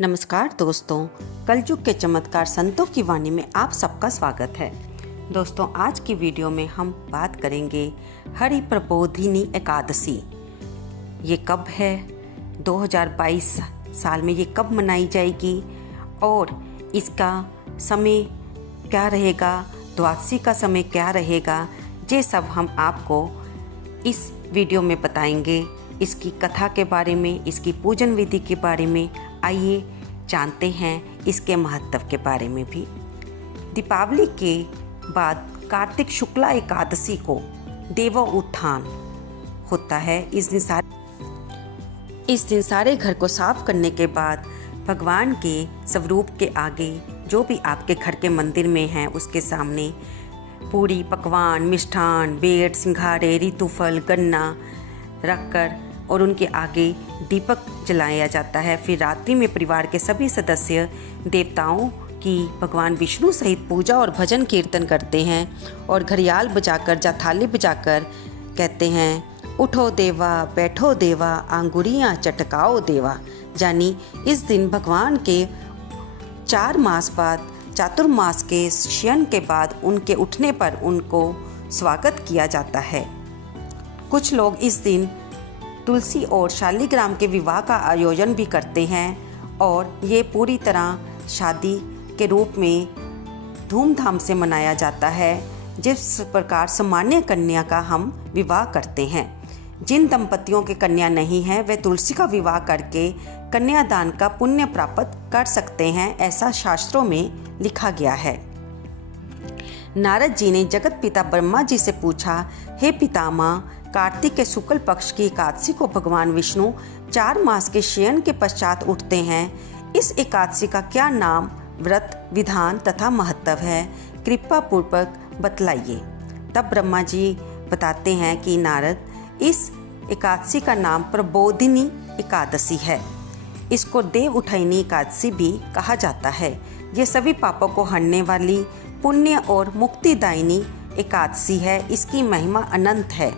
नमस्कार दोस्तों, कलयुग के चमत्कार संतों की वाणी में आप सबका स्वागत है। दोस्तों, आज की वीडियो में हम बात करेंगे हरि प्रबोधिनी एकादशी। ये कब है, 2022 साल में ये कब मनाई जाएगी और इसका समय क्या रहेगा, द्वादशी का समय क्या रहेगा, ये सब हम आपको इस वीडियो में बताएंगे। इसकी कथा के बारे में, इसकी पूजन विधि के बारे में आइए जानते हैं, इसके महत्व के बारे में भी। दीपावली के बाद कार्तिक शुक्ला एकादशी को देवो उत्थान होता है। इस दिन सारे घर को साफ करने के बाद भगवान के स्वरूप के आगे, जो भी आपके घर के मंदिर में हैं, उसके सामने पूरी पकवान, मिष्ठान, बेट, सिंघाड़े, ऋतुफल, गन्ना रखकर और उनके आगे दीपक जलाया जाता है। फिर रात्रि में परिवार के सभी सदस्य देवताओं की भगवान विष्णु सहित पूजा और भजन कीर्तन करते हैं और घड़ियाल बजाकर या थाली बजाकर कहते हैं, उठो देवा, बैठो देवा, आंगुरियाँ चटकाओ देवा। यानी इस दिन भगवान के 4 मास बाद, चातुर्मास के शयन के बाद उनके उठने पर उनको स्वागत किया जाता है। कुछ लोग इस दिन तुलसी और शालिग्राम के विवाह का आयोजन भी करते हैं और ये पूरी तरह शादी के रूप में धूमधाम से मनाया जाता है, जिस प्रकार सामान्य कन्या का हम विवाह करते हैं। जिन दंपतियों के कन्या नहीं है, वे तुलसी का विवाह करके कन्यादान का पुण्य प्राप्त कर सकते हैं, ऐसा शास्त्रों में लिखा गया है। नारद जी ने जगत पिता ब्रह्मा जी से पूछा, हे पितामह, कार्तिक के शुक्ल पक्ष की एकादशी को भगवान विष्णु 4 मास के शयन के पश्चात उठते हैं। इस एकादशी का क्या नाम, व्रत, विधान तथा महत्व है, कृपा पूर्वक बतलाइए। तब ब्रह्मा जी बताते हैं कि नारद, इस एकादशी का नाम प्रबोधिनी एकादशी है। इसको देव उठैनी एकादशी भी कहा जाता है। ये सभी पापों को हरने वाली, पुण्य और मुक्तिदायिनी एकादशी है। इसकी महिमा अनंत है।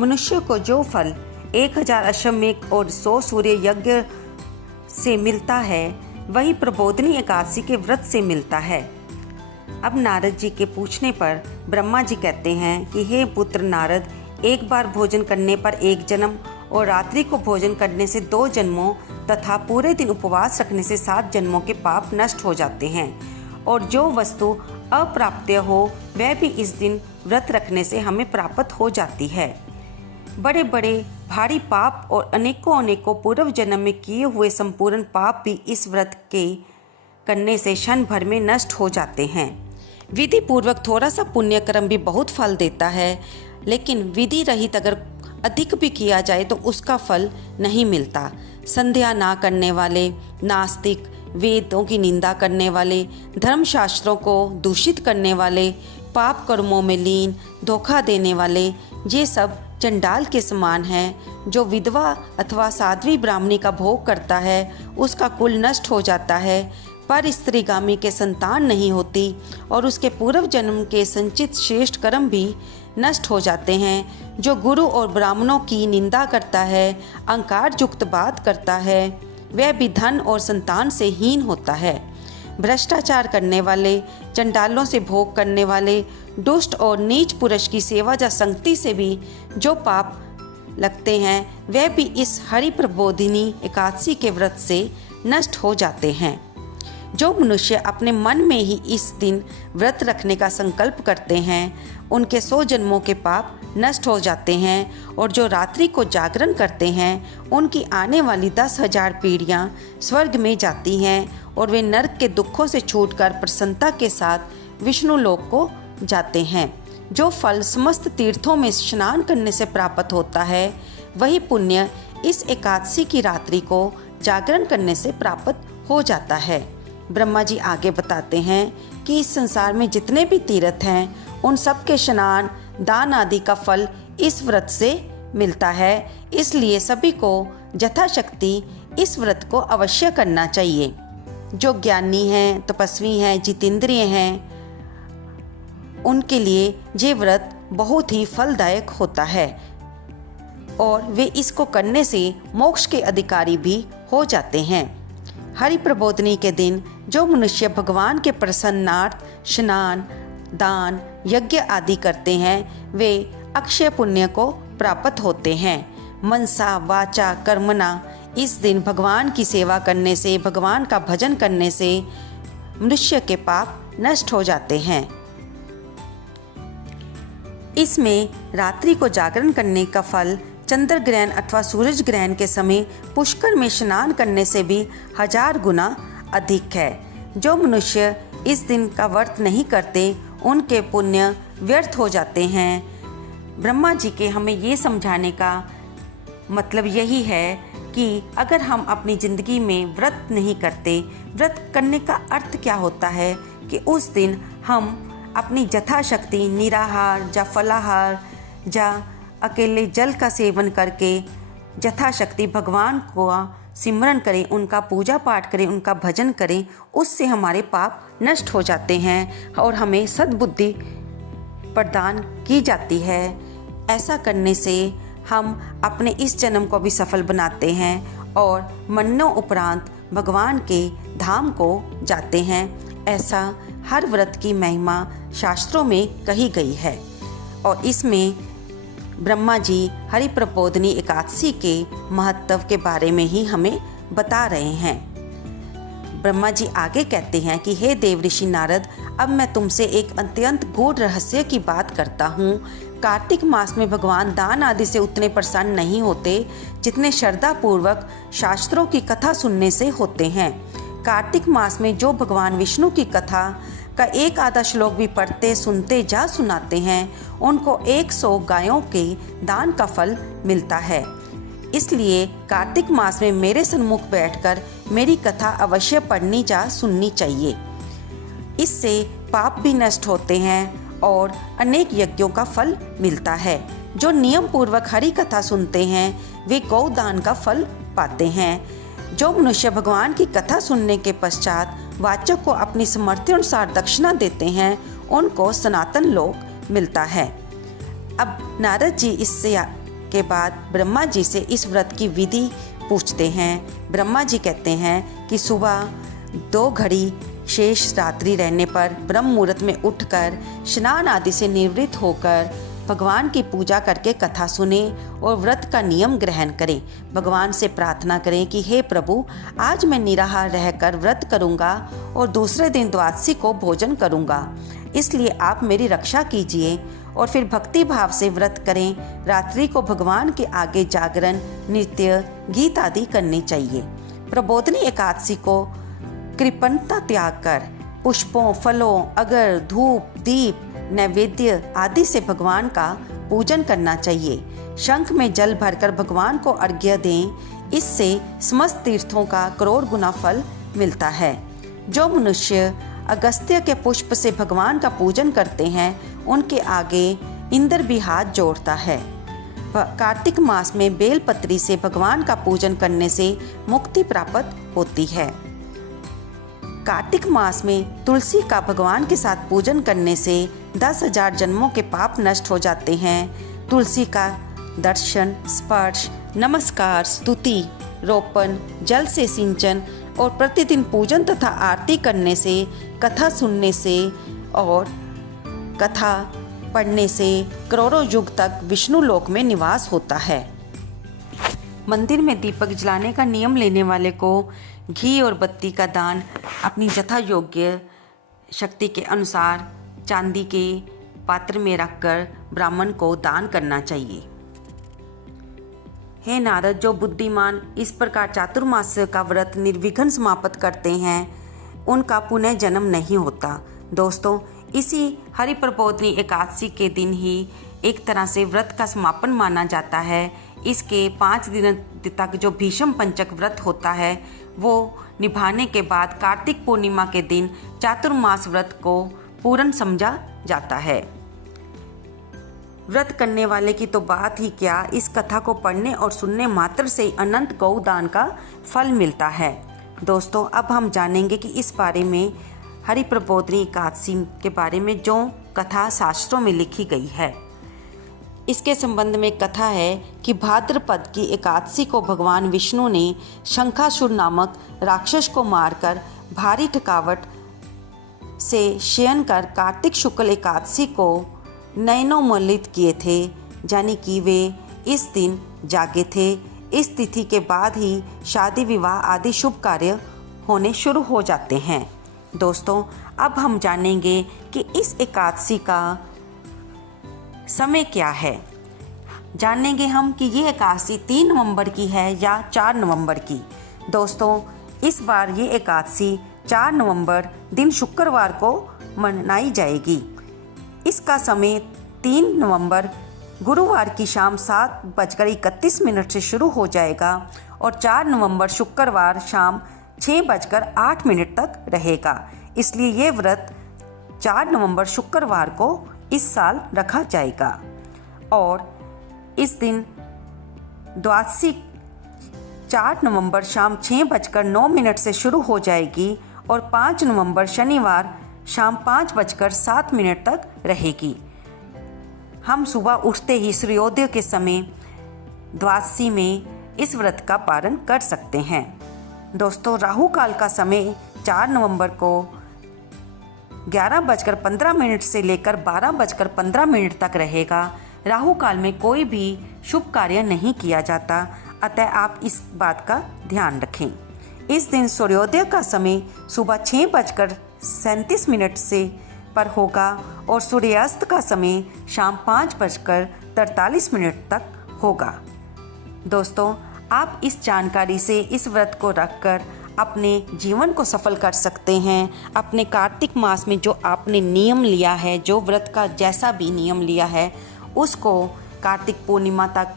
मनुष्य को जो फल 1000 अश्वमेध और 100 सूर्य यज्ञ से मिलता है, वही प्रबोधिनी एकादशी के व्रत से मिलता है। अब नारद जी के पूछने पर ब्रह्मा जी कहते हैं कि हे पुत्र नारद, एक बार भोजन करने पर 1 जन्म और रात्रि को भोजन करने से 2 जन्मों तथा पूरे दिन उपवास रखने से 7 जन्मों के पाप नष्ट हो जाते हैं। और जो वस्तु अप्राप्य हो, वह भी इस दिन व्रत रखने से हमें प्राप्त हो जाती है। बड़े बड़े भारी पाप और अनेकों पूर्व जन्म में किए हुए संपूर्ण पाप भी इस व्रत के करने से क्षण भर में नष्ट हो जाते हैं। विधि पूर्वक थोड़ा सा पुण्य कर्म भी बहुत फल देता है, लेकिन विधि रहित अगर अधिक भी किया जाए तो उसका फल नहीं मिलता। संध्या ना करने वाले, नास्तिक, वेदों की निंदा करने वाले, धर्मशास्त्रों को दूषित करने वाले, पाप कर्मों में लीन, धोखा देने वाले, ये सब चंडाल के समान है। जो विधवा अथवा साध्वी ब्राह्मणी का भोग करता है, उसका कुल नष्ट हो जाता है, पर स्त्रीगामी के संतान नहीं होती और उसके पूर्व जन्म के संचित श्रेष्ठ कर्म भी नष्ट हो जाते हैं। जो गुरु और ब्राह्मणों की निंदा करता है, अहंकार युक्त बात करता है, वह भी धन और संतान से हीन होता है। भ्रष्टाचार करने वाले, चंडालों से भोग करने वाले, दुष्ट और नीच पुरुष की सेवा या संगति से भी जो पाप लगते हैं, वह भी इस हरि प्रबोधिनी एकादशी के व्रत से नष्ट हो जाते हैं। जो मनुष्य अपने मन में ही इस दिन व्रत रखने का संकल्प करते हैं, उनके 100 जन्मों के पाप नष्ट हो जाते हैं। और जो रात्रि को जागरण करते हैं, उनकी आने वाली 10,000 पीढ़ियाँ स्वर्ग में जाती हैं और वे नरक के दुखों से छूटकर प्रसन्नता के साथ विष्णु लोक को जाते हैं। जो फल समस्त तीर्थों में स्नान करने से प्राप्त होता है, वही पुण्य इस एकादशी की रात्रि को जागरण करने से प्राप्त हो जाता है। ब्रह्मा जी आगे बताते हैं कि इस संसार में जितने भी तीर्थ हैं, उन सब के स्नान, दान आदि का फल इस व्रत से मिलता है। इसलिए सभी को यथाशक्ति इस व्रत को अवश्य करना चाहिए। जो ज्ञानी हैं, तपस्वी हैं, जितेंद्रिय हैं, उनके लिए ये व्रत बहुत ही फलदायक होता है और वे इसको करने से मोक्ष के अधिकारी भी हो जाते हैं। हरि प्रबोधनी के दिन जो मनुष्य भगवान के प्रसन्नार्थ स्नान, दान, यज्ञ आदि करते हैं वे अक्षय पुण्य को प्राप्त होते हैं। मनसा वाचा कर्मणा, इस दिन भगवान की सेवा करने से, भगवान का भजन करने से मनुष्य के पाप नष्ट हो जाते हैं। इसमें रात्रि को जागरण करने का फल चंद्र ग्रहण अथवा सूरज ग्रहण के समय पुष्कर में स्नान करने से भी 1000 गुना अधिक है। जो मनुष्य इस दिन का व्रत नहीं करते उनके पुण्य व्यर्थ हो जाते हैं। ब्रह्मा जी के हमें ये समझाने का मतलब यही है कि अगर हम अपनी ज़िंदगी में व्रत नहीं करते, व्रत करने का अर्थ क्या होता है कि उस दिन हम अपनी यथाशक्ति निराहार या फलाहार या अकेले जल का सेवन करके यथाशक्ति भगवान को सिमरन करें, उनका पूजा पाठ करें, उनका भजन करें। उससे हमारे पाप नष्ट हो जाते हैं और हमें सद्बुद्धि प्रदान की जाती है। ऐसा करने से हम अपने इस जन्म को भी सफल बनाते हैं और मरनों उपरांत भगवान के धाम को जाते हैं। ऐसा हर व्रत की महिमा शास्त्रों में कही गई है और इसमें ब्रह्मा जी हरि प्रबोधनी एकादशी के महत्व के बारे में ही हमें बता रहे हैं। ब्रह्मा जी आगे कहते हैं कि हे देव ऋषि नारद, अब मैं तुमसे एक अत्यंत गूढ़ रहस्य की बात करता हूँ। कार्तिक मास में भगवान दान आदि से उतने प्रसन्न नहीं होते जितने श्रद्धा पूर्वक शास्त्रों की कथा सुनने से होते हैं। कार्तिक मास में जो भगवान विष्णु की कथा का एक आधा श्लोक भी पढ़ते, सुनते या सुनाते हैं उनको 100 गायों के दान का फल मिलता है। इसलिए कार्तिक मास में मेरे सन्मुख बैठकर मेरी कथा अवश्य पढ़नी या सुननी चाहिए। इससे पाप भी नष्ट होते हैं और अनेक यज्ञों का फल मिलता है। जो नियम पूर्वक हरि कथा सुनते हैं वे गौदान का फल पाते हैं। जो मनुष्य भगवान की कथा सुनने के पश्चात वाचक को अपनी समर्थ्य अनुसार दक्षिणा देते हैं उनको सनातन लोक मिलता है। अब नारद जी इससे के बाद ब्रह्मा जी से इस व्रत की विधि पूछते हैं। ब्रह्मा जी कहते हैं कि सुबह 2 घड़ी शेष रात्रि रहने पर ब्रह्म मुहूर्त में उठकर स्नान आदि से निवृत्त होकर भगवान की पूजा करके कथा सुने और व्रत का नियम ग्रहण करें। भगवान से प्रार्थना करें कि हे प्रभु, आज मैं निराहार रहकर व्रत करूंगा और दूसरे दिन द्वादशी को भोजन करूंगा, इसलिए आप मेरी रक्षा कीजिए। और फिर भक्ति भाव से व्रत करें। रात्रि को भगवान के आगे जागरण, नृत्य, गीत आदि करने चाहिए। प्रबोधनी एकादशी को कृपणता त्याग कर पुष्पों, फलों, अगर, धूप, दीप, नैवेद्य आदि से भगवान का पूजन करना चाहिए। शंख में जल भरकर भगवान को अर्घ्य दें, इससे समस्त तीर्थों का करोड़ गुना फल मिलता है। जो मनुष्य अगस्त्य के पुष्प से भगवान का पूजन करते हैं उनके आगे इंद्र भी हाथ जोड़ता है। कार्तिक मास में बेलपत्री से भगवान का पूजन करने से मुक्ति प्राप्त होती है। कार्तिक मास में तुलसी का भगवान के साथ पूजन करने से 10,000 जन्मों के पाप नष्ट हो जाते हैं। तुलसी का दर्शन, स्पर्श, नमस्कार, स्तुति, रोपण, जल से सिंचन और प्रतिदिन पूजन तथा आरती करने से, कथा सुनने से और कथा पढ़ने से करोड़ों युग तक विष्णु लोक में निवास होता है। मंदिर में दीपक जलाने का नियम लेने वाले को घी और बत्ती का दान अपनी यथा योग्य शक्ति के अनुसार चांदी के पात्र में रखकर ब्राह्मण को दान करना चाहिए। हे नारद, जो बुद्धिमान इस प्रकार चातुर्मास का व्रत निर्विघ्न समाप्त करते हैं उनका पुनः जन्म नहीं होता। दोस्तों, इसी हरि प्रबोधनी एकादशी के दिन ही एक तरह से व्रत का समापन माना जाता है। इसके 5 दिन तक जो भीष्म पंचक व्रत होता है वो निभाने के बाद कार्तिक पूर्णिमा के दिन चातुर्मास व्रत को पूर्ण समझा जाता है। व्रत करने वाले की तो बात ही क्या, इस कथा को पढ़ने और सुनने मात्र से अनंत गौदान का फल मिलता है। दोस्तों, अब हम जानेंगे कि इस बारे में हरि प्रबोधनी एकादशी के बारे में जो कथा शास्त्रों में लिखी गई है। इसके संबंध में कथा है कि भाद्रपद की एकादशी को भगवान विष्णु ने शंखासुर नामक राक्षस को मारकर भारी थकावट से शयन कर कार्तिक शुक्ल एकादशी को नयनोन्मोलित किए थे, यानी कि वे इस दिन जागे थे। इस तिथि के बाद ही शादी विवाह आदि शुभ कार्य होने शुरू हो जाते हैं। दोस्तों, अब हम जानेंगे कि इस एकादशी का समय क्या है। जानेंगे हम कि ये एकादशी 3 नवंबर की है या 4 नवंबर की। दोस्तों, इस बार ये एकादशी 4 नवंबर दिन शुक्रवार को मनाई जाएगी। इसका समय 3 नवंबर गुरुवार की शाम 7:31 से शुरू हो जाएगा और 4 नवंबर शुक्रवार शाम 6:08 तक रहेगा। इसलिए ये व्रत 4 नवंबर शुक्रवार को इस साल रखा जाएगा और इस दिन द्वादशी 4 नवंबर शाम 6:09 से शुरू हो जाएगी और 5 नवंबर शनिवार शाम 5:07 तक रहेगी। हम सुबह उठते ही सूर्योदय के समय द्वादशी में इस व्रत का पालन कर सकते हैं। दोस्तों, राहु काल का समय 4 नवंबर को 11:15 से लेकर 12:15 तक रहेगा। राहु काल में कोई भी शुभ कार्य नहीं किया जाता, अतः आप इस बात का ध्यान रखें। इस दिन सूर्योदय का समय सुबह 6:37 से पर होगा और सूर्यास्त का समय शाम 5:43 तक होगा। दोस्तों, आप इस जानकारी से इस व्रत को रखकर अपने जीवन को सफल कर सकते हैं। अपने कार्तिक मास में जो आपने नियम लिया है, जो व्रत का जैसा भी नियम लिया है, उसको कार्तिक पूर्णिमा तक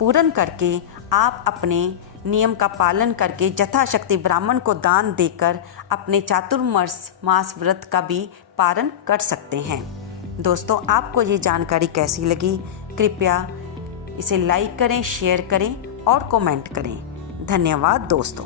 पूर्ण करके आप अपने नियम का पालन करके यथाशक्ति ब्राह्मण को दान देकर अपने चातुर्मास मास व्रत का भी पालन कर सकते हैं। दोस्तों, आपको ये जानकारी कैसी लगी? कृपया इसे लाइक करें, शेयर करें और कमेंट करें। धन्यवाद दोस्तों।